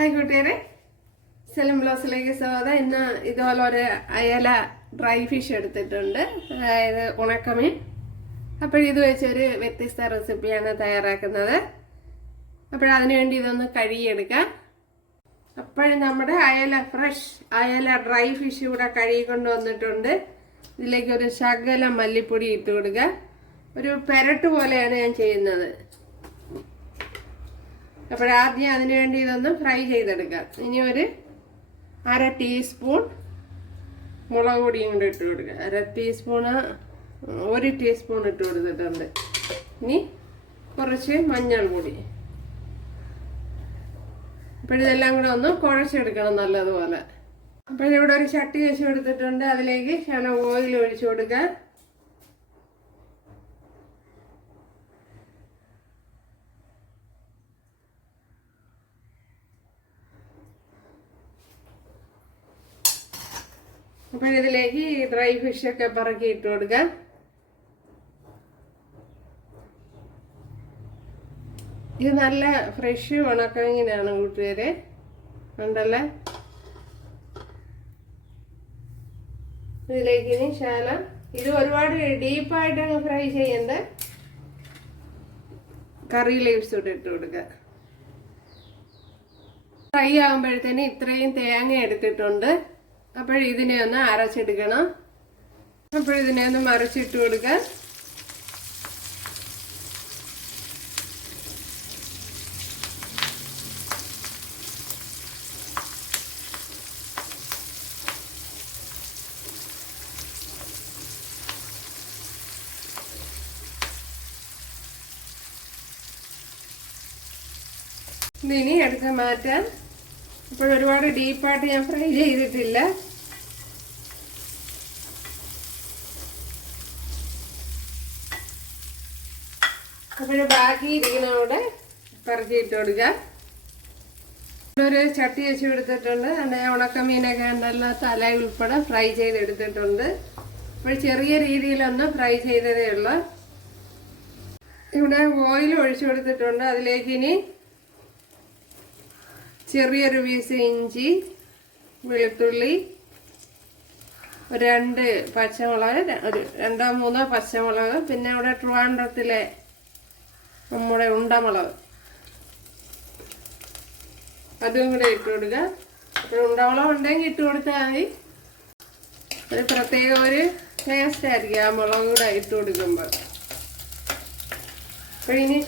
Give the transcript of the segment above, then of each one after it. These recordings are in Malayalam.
ഹായ് കൂട്ടുകാരെ. സെലം ബ്ലോസിലേക്ക് സ്വാഗതം. ഇന്ന് ഇതുപോലെ ഒരു അയല ഡ്രൈ ഫിഷ് എടുത്തിട്ടുണ്ട്. അതായത് ഉണക്കമീൻ. അപ്പോൾ ഇത് വെച്ചൊരു വ്യത്യസ്ത റെസിപ്പിയാണ് തയ്യാറാക്കുന്നത്. അപ്പോൾ അതിനുവേണ്ടി ഇതൊന്ന് കഴുകിയെടുക്കാം. അപ്പോഴും നമ്മുടെ അയല ഫ്രഷ് അയല ഡ്രൈ ഫിഷ് ഇവിടെ കഴുകി കൊണ്ടുവന്നിട്ടുണ്ട്. ഇതിലേക്ക് ഒരു ശകലം മല്ലിപ്പൊടി ഇട്ട് കൊടുക്കുക ഒരു പെരട്ട് പോലെയാണ് ഞാൻ ചെയ്യുന്നത്. അപ്പോഴാദ്യം അതിനു വേണ്ടി ഇതൊന്ന് ഫ്രൈ ചെയ്തെടുക്കാം. ഇനി ഒരു അര ടീസ്പൂൺ മുളക് പൊടിയും കൂടെ ഇട്ട് കൊടുക്കുക അര ടീസ്പൂണ് ഒരു ടീസ്പൂൺ ഇട്ട് കൊടുത്തിട്ടുണ്ട്. ഇനി കുറച്ച് മഞ്ഞൾ പൊടി അപ്പോഴിതെല്ലാം കൂടെ ഒന്ന് കുഴച്ചെടുക്കണം നല്ലതുപോലെ. അപ്പോഴിവിടെ ഒരു ചട്ടി വെച്ച് കൊടുത്തിട്ടുണ്ട്. അതിലേക്ക് ഞാൻ ഓയിൽ ഒഴിച്ചു കൊടുക്കുക അപ്പോഴിതിലേക്ക് ഈ ഡ്രൈ ഫിഷ് ഒക്കെ പറക്കി ഇട്ട് കൊടുക്കാം. ഇത് നല്ല ഫ്രഷ് ഉണക്കമീനാണ് കൂട്ടുകാരെ. ഉണ്ടല്ലേ ഇതിലേക്ക് ഇനി ശാലം ഇത് ഒരുപാട് ഡീപ്പായിട്ട് അങ്ങ് ഫ്രൈ ചെയ്യണ്ട. കറി ലീവ്സ് കൂടെ ഇട്ട് കൊടുക്കുക ഫ്രൈ ആകുമ്പോഴത്തേന് ഇത്രയും തേങ്ങ എടുത്തിട്ടുണ്ട്. അപ്പോൾ ഇതിനെ ഒന്ന് അരച്ചെടുക്കണം. അപ്പോൾ ഇതിനെ ഒന്ന് മറിച്ചിട്ട് കൊടുക്കാൻ ഇനി എടുത്ത് മാറ്റാം. അപ്പോൾ ഒരുപാട് ഡീപ്പായിട്ട് ഞാൻ ഫ്രൈ ചെയ്തിട്ടില്ല. അപ്പോൾ ബാക്കി ഇരിക്കുന്നവിടെ പറക്കിയിട്ട് കൊടുക്കുക. ഒരു ചട്ടി വെച്ച് എടുത്തിട്ടുണ്ട് അങ്ങനെ ഉണക്കമീനൊക്കെ ഉണ്ടല്ലോ തല ഉൾപ്പെടെ ഫ്രൈ ചെയ്തെടുത്തിട്ടുണ്ട് അപ്പോൾ ചെറിയ രീതിയിലൊന്ന് ഫ്രൈ ചെയ്തതേ ഉള്ളൂ. ഇവിടെ ഓയിൽ ഒഴിച്ചു കൊടുത്തിട്ടുണ്ട്. അതിലേക്ക് ഇനി ചെറിയൊരു പീസ് ഇഞ്ചി വെളുത്തുള്ളി രണ്ട് പച്ചമുളക് ഒരു രണ്ടോ മൂന്നോ പച്ചമുളക് പിന്നെ ഇവിടെ ട്രിവാൻഡ്രത്തിലെ നമ്മുടെ ഉണ്ടമുളക്. അതും കൂടെ ഇട്ട് കൊടുക്കുക ഉണ്ടമുളക് ഉണ്ടെങ്കിൽ ഇട്ട് കൊടുത്താൽ മതി. ഒരു പ്രത്യേക ഒരു ടേസ്റ്റ് ആയിരിക്കും ആ മുളക് കൂടെ ഇട്ട് കൊടുക്കുമ്പോൾ അപ്പോൾ ഇനി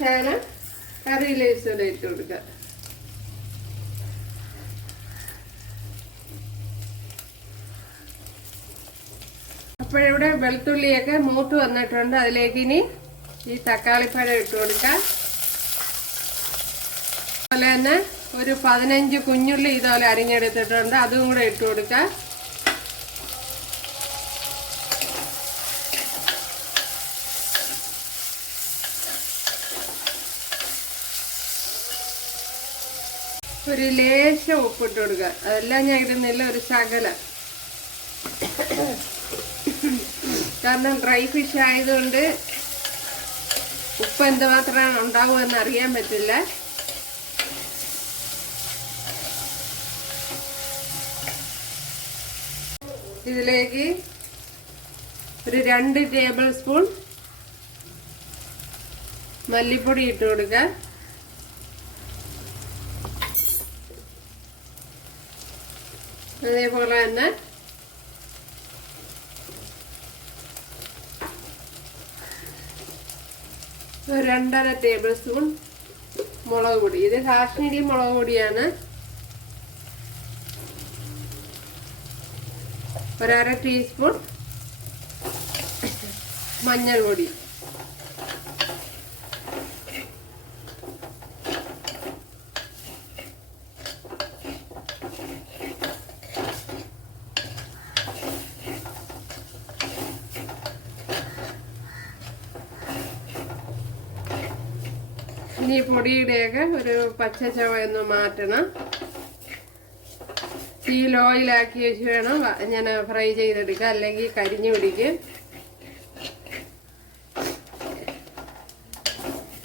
ലേസ് കൂടെ ഇട്ട് കൊടുക്കുക അപ്പോഴിവിടെ വെളുത്തുള്ളിയൊക്കെ മൂത്ത് വന്നിട്ടുണ്ട്. അതിലേക്ക് ഇനി ഈ തക്കാളിപ്പഴം ഇട്ട് കൊടുക്കാം. അതുപോലെ തന്നെ ഒരു പതിനഞ്ച് കുഞ്ഞുള്ളി ഇതുപോലെ അരിഞ്ഞെടുത്തിട്ടുണ്ട്. അതും കൂടെ ഇട്ട് കൊടുക്കാം. ഒരു ലേശം ഉപ്പിട്ട് കൊടുക്കുക അതെല്ലാം ഞാൻ ഇടുന്നില്ല ഒരു ശകലം. കാരണം ഡ്രൈ ഫിഷ് ആയതുകൊണ്ട് ഉപ്പ് എന്തുമാത്രമാണ് ഉണ്ടാവുമെന്ന് അറിയാൻ പറ്റില്ല. ഇതിലേക്ക് ഒരു രണ്ട് ടേബിൾ സ്പൂൺ മല്ലിപ്പൊടി ഇട്ട് കൊടുക്കുക അതേപോലെ തന്നെ രണ്ടര ടേബിൾ സ്പൂൺ മുളക് പൊടി. ഇത് കാശ്മീരി മുളക് പൊടിയാണ്. ഒരര ടീസ്പൂൺ മഞ്ഞൾ ഇനി പൊടിയുടെയൊക്കെ ഒരു പച്ച ചവ ഒന്ന് മാറ്റണം. തീ ലോയിലാക്കി വെച്ച് വേണം ഞാൻ ഫ്രൈ ചെയ്തെടുക്കുക അല്ലെങ്കിൽ കരിഞ്ഞു പിടിക്കും.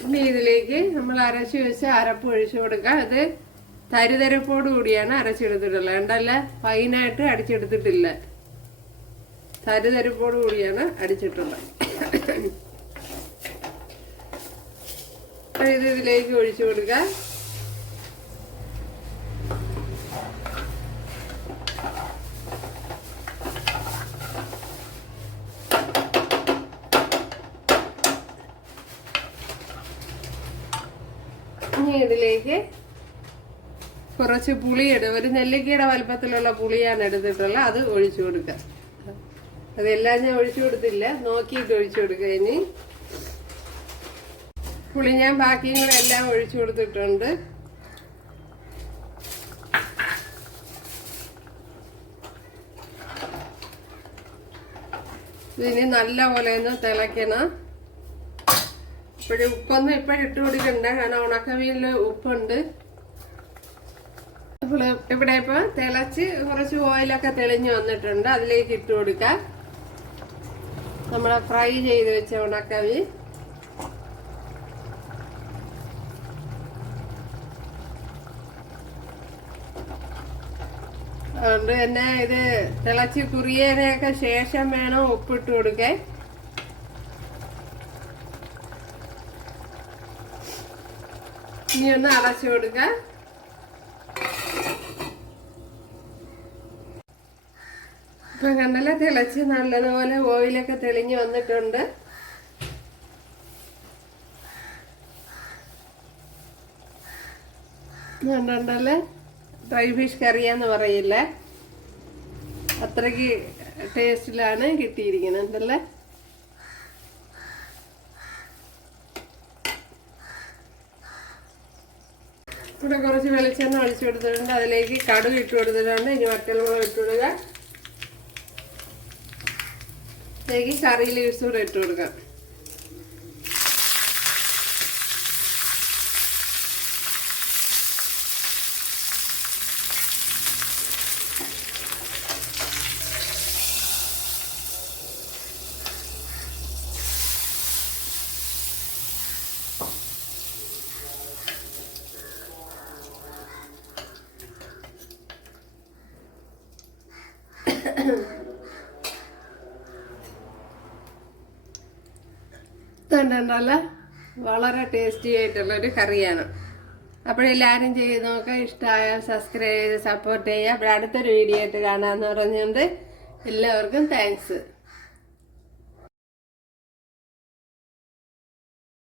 ഇനി ഇതിലേക്ക് നമ്മൾ അരച്ച് വെച്ച് അരപ്പ് ഒഴിച്ചു കൊടുക്കുക അത് തരിതരപ്പോട് കൂടിയാണ് അരച്ചെടുത്തിട്ടുള്ളത്. ഉണ്ടല്ല ഫൈനായിട്ട് അടിച്ചെടുത്തിട്ടില്ല. തരിതരപ്പോട് കൂടിയാണ് അടിച്ചിട്ടുള്ളത്. അപ്പോൾ ഇത് ഇതിലേക്ക് ഒഴിച്ചു ഇനി ഇതിലേക്ക് കുറച്ച് പുളിയിടും ഒരു നെല്ലിക്കയുടെ വലുപ്പത്തിലുള്ള പുളിയാണ് എടുത്തിട്ടുള്ളത്. അത് ഒഴിച്ചു കൊടുക്കുക അതെല്ലാം ഞാൻ ഒഴിച്ചു കൊടുത്തില്ല. നോക്കിയിട്ട് ഒഴിച്ചു കൊടുക്കുക ഇനി. പുളി ഞാൻ എല്ലാം ഒഴിച്ചു കൊടുത്തിട്ടുണ്ട്. ഇതിനി നല്ല പോലെ ഒന്ന് തിളയ്ക്കണം. ഇപ്പോഴും ഉപ്പൊന്നും ഇപ്പോഴും ഇട്ട് കൊടുക്കണ്ട. കാരണം ഉണക്കമീനിൽ ഉപ്പുണ്ട്. അപ്പോൾ ഇവിടെ ഇപ്പൊ തിളച്ച് കുറച്ച് ഓയിലൊക്കെ തെളിഞ്ഞു വന്നിട്ടുണ്ട്. അതിലേക്ക് ഇട്ട് കൊടുക്കാം. നമ്മളെ ഫ്രൈ ചെയ്ത് വെച്ച ഉണക്കമീൻ. അതുകൊണ്ട് തന്നെ ഇത് തിളച്ച് കുറിയതിനൊക്കെ ശേഷം വേണം ഉപ്പിട്ട് കൊടുക്കാൻ. ഇനി ഒന്ന് അടച്ചു കൊടുക്ക. ഇപ്പൊ കണ്ടല്ല തിളച്ച് നല്ലതുപോലെ ഓയിലൊക്കെ തെളിഞ്ഞു വന്നിട്ടുണ്ട്. കണ്ടല്ലേ ഡ്രൈ ഫിഷ് കറിയാന്ന് പറയില്ല. അത്രയ്ക്ക് ടേസ്റ്റിലാണ് കിട്ടിയിരിക്കുന്നത്. എന്തല്ലേ ഇവിടെ കുറച്ച് വെളിച്ചെണ്ണ ഒഴിച്ചു കൊടുത്തിട്ടുണ്ട്. അതിലേക്ക് കടുക് ഇട്ട് കൊടുത്തിട്ടുണ്ട്. ഇനി വറ്റൽമുളക് ഇട്ട് കൊടുക്കുക. ഇതിലേക്ക് കറി ലീവ്സ് കൂടെ ഇട്ട് കൊടുക്കാം. കണ്ടല്ല വളരെ ടേസ്റ്റി ആയിട്ടുള്ള ഒരു കറിയാണ്. അപ്പോഴെല്ലാവരും ചെയ്ത് നോക്കുക ഇഷ്ടമായാൽ സബ്സ്ക്രൈബ് ചെയ്ത് സപ്പോർട്ട് ചെയ്യുക. അപ്പോൾ അടുത്തൊരു വീഡിയോ ആയിട്ട് കാണാമെന്ന് പറഞ്ഞുകൊണ്ട് എല്ലാവർക്കും താങ്ക്സ്